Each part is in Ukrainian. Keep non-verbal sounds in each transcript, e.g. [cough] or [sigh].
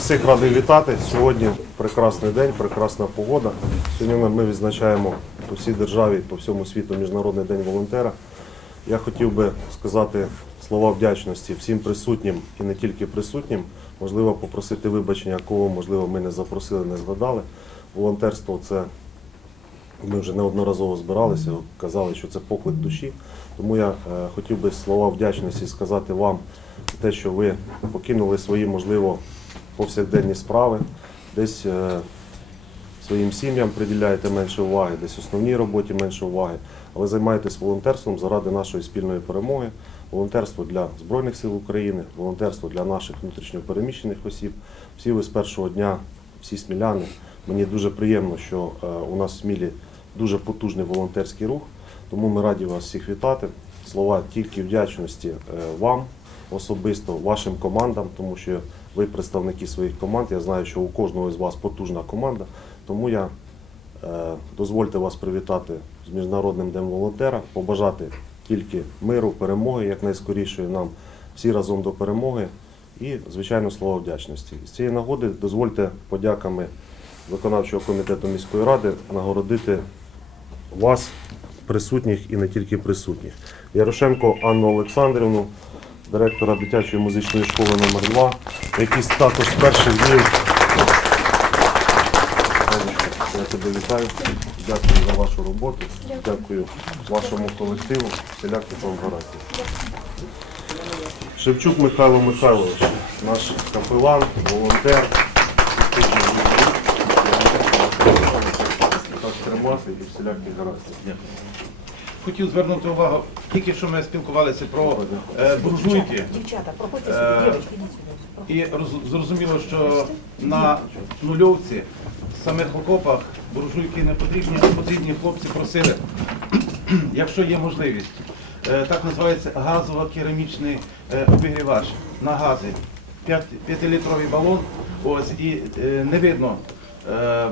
Всіх радий вітати. Сьогодні прекрасний день, прекрасна погода. Сьогодні ми відзначаємо по всій державі, по всьому світу Міжнародний день волонтера. Я хотів би сказати слова вдячності всім присутнім і не тільки присутнім. Можливо, попросити вибачення, кого можливо ми не запросили, не згадали. Волонтерство це ми вже неодноразово збиралися, казали, що це поклик душі. Тому я е, хотів би слова вдячності сказати вам за те, що ви покинули свої, можливо, повсякденні справи, десь е, своїм сім'ям приділяєте менше уваги, десь основній роботі менше уваги, але займаєтесь волонтерством заради нашої спільної перемоги. Волонтерство для Збройних сил України, волонтерство для наших внутрішньопереміщених осіб. Всі ви з першого дня, всі сміляни. Мені дуже приємно, що е, у нас в Смілі дуже потужний волонтерський рух, тому ми раді вас всіх вітати. Слова тільки вдячності е, вам особисто, вашим командам, тому що ви представники своїх команд. Я знаю, що у кожного з вас потужна команда. Тому я е, дозвольте вас привітати з Міжнародним днем волонтера, побажати тільки миру, перемоги, якнайскорішої нам всі разом до перемоги і, звичайно, слова вдячності. З цієї нагоди дозвольте подяками виконавчого комітету міської ради нагородити вас, присутніх і не тільки присутніх. Ярошенко Анну Олександрівну, директора дитячої музичної школи номер 2 який з перших днів. Я тебе вітаю. Дякую за вашу роботу. Дякую вашому колективу. Всіляких вам гарантій. Шевчук Михайло Михайлович, наш капелан, волонтер. Так тримати і всіляких гарантій. Хотів звернути увагу, тільки що ми спілкувалися про е, буржуйки, Дівчата, проходьте Е, сюди, дівчатки, сюди. і роз- зрозуміло, що на нульовці, в самих окопах буржуйки не потрібні, а потрібні хлопці просили, [clears throat] якщо є можливість. Е, Так називається газово-керамічний е, обігрівач на гази. 5-літровий балон, ось, і е, не видно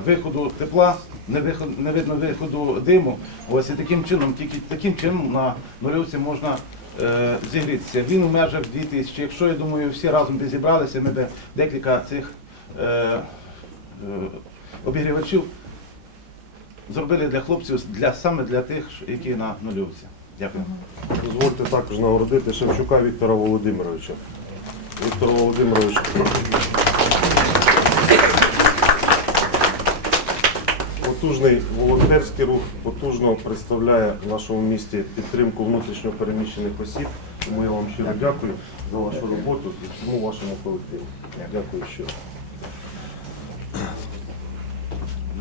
виходу тепла, не, виход, не видно виходу диму. Ось і таким чином, тільки таким чином на нульовці можна е, зігрітися. Він у межах 2000. Якщо я думаю, всі разом де зібралися, ми би декілька цих е, е, обігрівачів зробили для хлопців, для саме для тих, які на нульовці. Дякую. Дозвольте також нагородити Шевчука Віктора Володимировича. Віктор Володимирович. Потужний волонтерський рух потужно представляє в нашому місті підтримку внутрішньо переміщених осіб. Тому я вам щиро дякую за вашу роботу і всьому вашому колективу. Дякую щиро.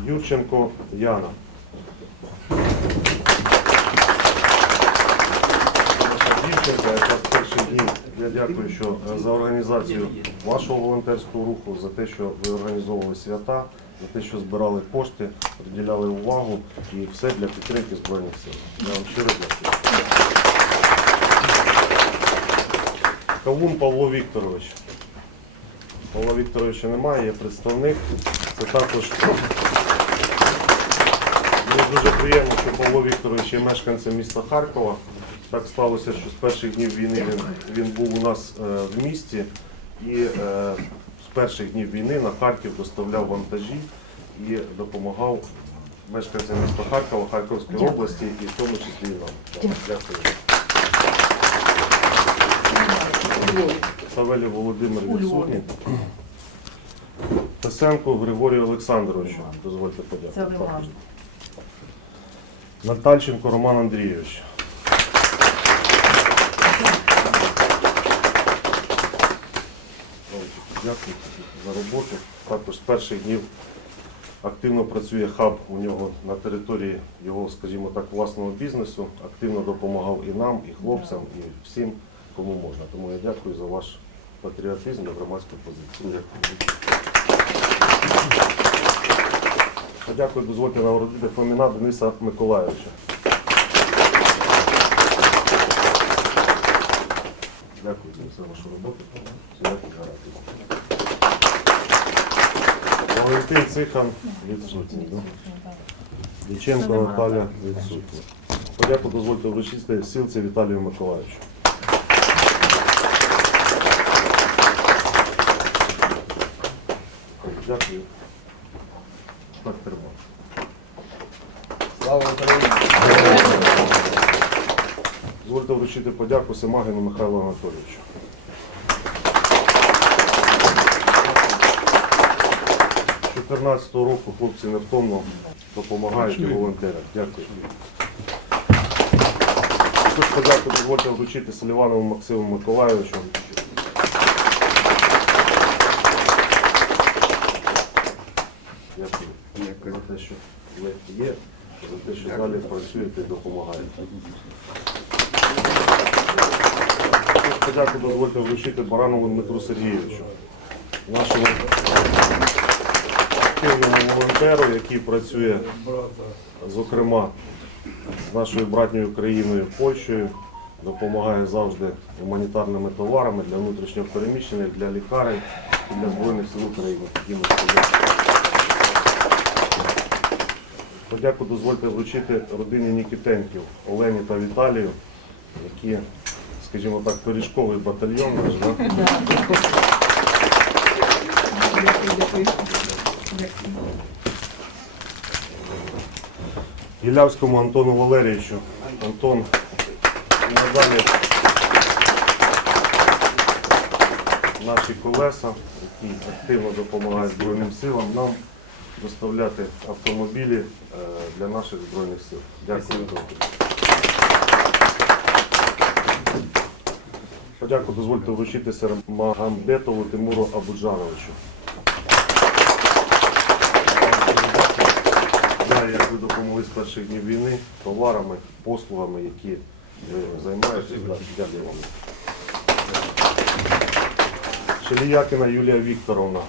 Юрченко Яна. Дівчинка, яка з перших днів, я дякую, що е, за організацію вашого волонтерського руху, за те, що ви організовували свята, за те, що збирали кошти, приділяли увагу і все для підтримки Збройних сил. Я вам щиро дякую. Кавун Павло Вікторович. Павла Вікторовича немає, є представник. Це також Мені дуже приємно, що Павло Вікторович є мешканцем міста Харкова. Так сталося, що з перших днів війни він, він був у нас е, в місті і е, з перших днів війни на Харків доставляв вантажі і допомагав мешканцям міста Харкова, Харківської Дякую. області і в тому числі і нам. Дякую. Савелій Володимир відсутній. Писенко Григорію Олександровичу. Дозвольте подякувати. Натальченко Роман Андрійович. Дякую за роботу. Також з перших днів активно працює хаб у нього на території його, скажімо так, власного бізнесу. Активно допомагав і нам, і хлопцям, і всім, кому можна. Тому я дякую за ваш патріотизм і громадську позицію. Дякую, дозвольте нагородити Фоміна Дениса Миколаївича. Дякую за вашу роботу. Дякую за. Валентин Цихан відсутній. да? Діченко Наталя відсутня. Подяку дозвольте вручити силці Віталію Миколаївичу. Дякую. Так тримаю. Слава Україні! Дозвольте вручити подяку Семагіну Михайлу Анатолійовичу. З 2014 року хлопці невтомно допомагають і волонтерять. Дякую. Також подяку дозвольте вручити Селіванову Максиму Миколайовичу. Дякую. Дякую. За те, що ви є, за те, що далі працюєте і допомагаєте. Подяку дозвольте вручити Баранову Дмитру Сергійовичу, нашому активному волонтеру, який працює, зокрема, з нашою братньою країною Польщею, допомагає завжди гуманітарними товарами для внутрішнього переміщення, для лікарень і для Збройних сил України. Подяку дозвольте вручити родині Нікітенків, Олені та Віталію, які, скажімо так, пиріжковий батальйон наш, да? Гілявському Антону Валерійовичу. Антон надалі наші колеса, які активно допомагають Збройним силам нам доставляти автомобілі е, для наших Збройних сил. Дякую. Подяку дозвольте вручити Магамбетову Тимуру Абуджановичу. Як ви допомогли з перших днів війни товарами, послугами, які ви займаєтесь. Дякую вам. Шеліякіна Юлія Вікторовна.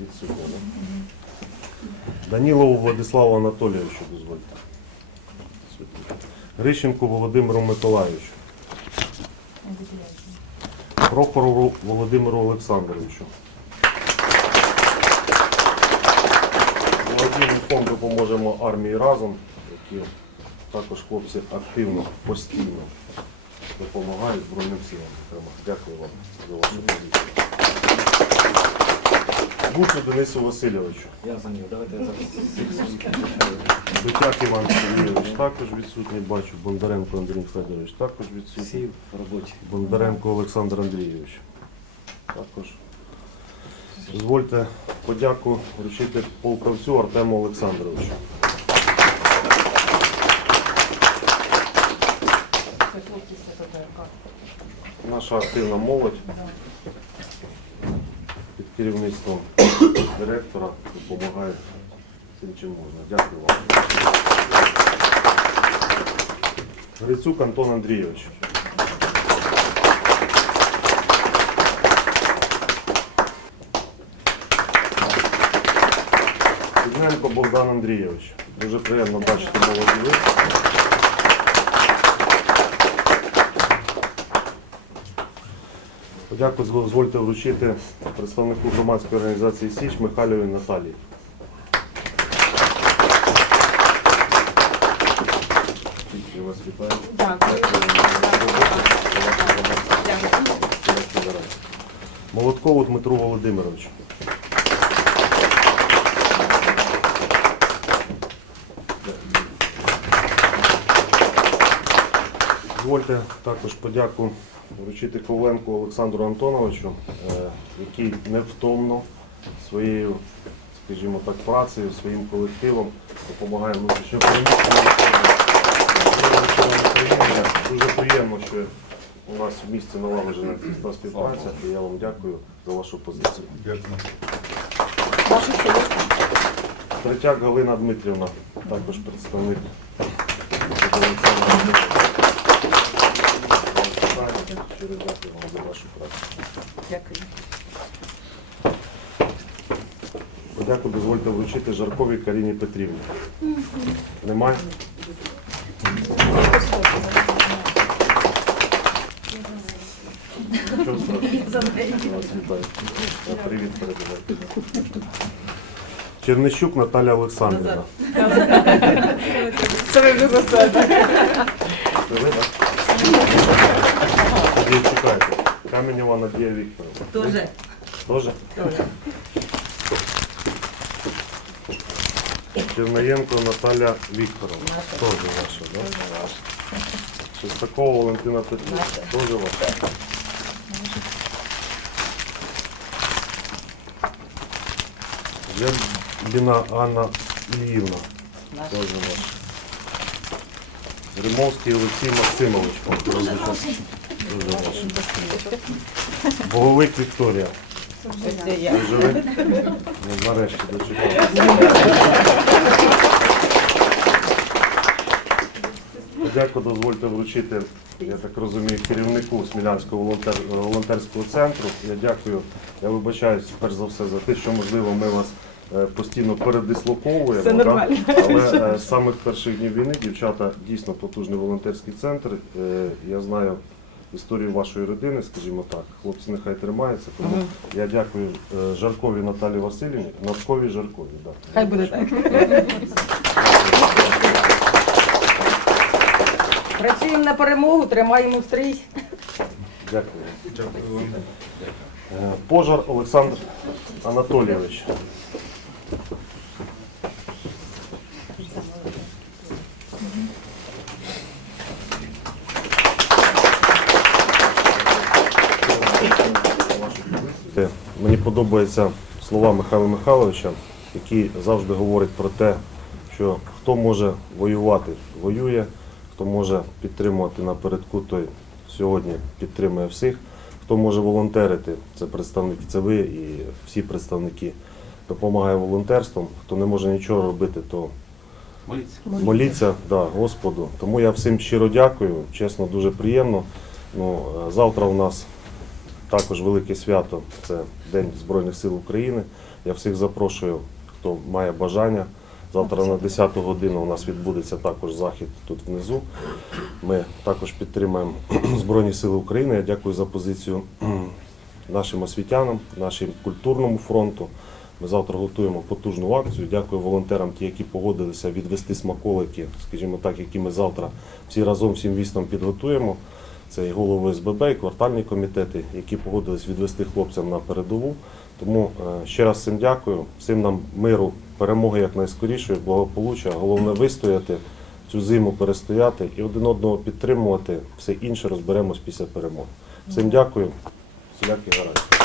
Відсутня. Данілову Владиславу Анатолійовичу, дозвольте. Грищенку Володимиру Миколайовичу. Прохорову Володимиру Олександровичу. Володимир фонд допоможемо армії разом, які також хлопці активно, постійно допомагають Збройним силам. Дякую вам за вашу позицію. Бучу Денису Васильовичу. Я за нього. Давайте я зараз. Дитяк Іван Сергійович також відсутній, бачу. Бондаренко Андрій Федорович також відсутній. Всі робочі. Бондаренко Олександр Андрійович. Також. Дозвольте подяку вручити полковцю Артему Олександровичу. Наша активна молодь під керівництвом директора допомагає цим чим можна. Дякую вам. Грицюк Антон Андрійович. Богдан Андрійович. Дуже приємно бачити молоді Подяку дозвольте вручити представнику громадської організації Січ Михайлові Наталії. Я вас вітаю. Дякую. Дякую. Молоткову Дмитру Володимировичу. Дозвольте також подяку вручити Ковленку Олександру Антоновичу, е, який невтомно своєю, скажімо так, працею, своїм колективом допомагає внутрішньо переміщеним. Дуже приємно, що у нас в місті налагоджена та співпраця, і я вам дякую за вашу позицію. Колеги. Третяк Галина Дмитрівна, також представник. Щиро дякую вам за вашу працю. Дякую. Подяку дозвольте вручити Жарковій Каріні Петрівні. Немає? Що страшного? Вас вітаю. Привіт передавайте. Чернищук Наталя Олександрівна. Це ви вже за себе. Це ви, так? Тоді чекайте. Каменєва Надія Вікторовна. Тоже. Тоже? Тоже. Черноєнко Наталя Вікторовна. Теж ваша, да? Шестакова Валентина Петрівна. Теж ваша. Жебіна Анна Ільївна. Теж ваша. Римовський Олексій Максимович. Дуже ваш. Боговик Вікторія. Це я. Ви живі? Ну, нарешті дочекалися. Дякую, дозвольте вручити, я так розумію, керівнику Смілянського волонтер- волонтерського центру. Я дякую, я вибачаюсь перш за все за те, що можливо ми вас е, постійно передислоковуємо. Це да? Але е, з самих перших днів війни дівчата дійсно потужний волонтерський центр. Е, Я знаю історію вашої родини, скажімо так. Хлопці нехай тримаються. Тому я дякую е, Жаркові Наталі Васильівні, Наткові Жаркові. Да. Хай буде так. Працюємо на перемогу, тримаємо стрій. Дякую. Е, Пожар Олександр Анатолійович. Е, Мені подобаються слова Михайла Михайловича, який завжди говорить про те, що хто може воювати, воює, хто може підтримувати напередку, той сьогодні підтримує всіх. Хто може волонтерити, це представники, це ви і всі представники допомагає волонтерством. Хто не може нічого робити, то Моліться. моліться да, Господу. Тому я всім щиро дякую. Чесно, дуже приємно. Ну, е, завтра у нас також велике свято. Це День Збройних сил України. Я всіх запрошую, хто має бажання. Завтра на 10 годину у нас відбудеться також захід тут внизу. Ми також підтримаємо [clears throat] Збройні Сили України. Я дякую за позицію [clears throat] нашим освітянам, нашим культурному фронту. Ми завтра готуємо потужну акцію. Дякую волонтерам, ті, які погодилися відвести смаколики, скажімо так, які ми завтра всі разом всім вістом підготуємо. Це і голови СББ, і квартальні комітети, які погодились відвести хлопцям на передову. Тому е, ще раз всім дякую, всім нам миру, перемоги якнайскорішої, благополуччя. Головне вистояти, цю зиму перестояти і один одного підтримувати. Все інше розберемось після перемоги. Всім дякую, всілякі гарантії.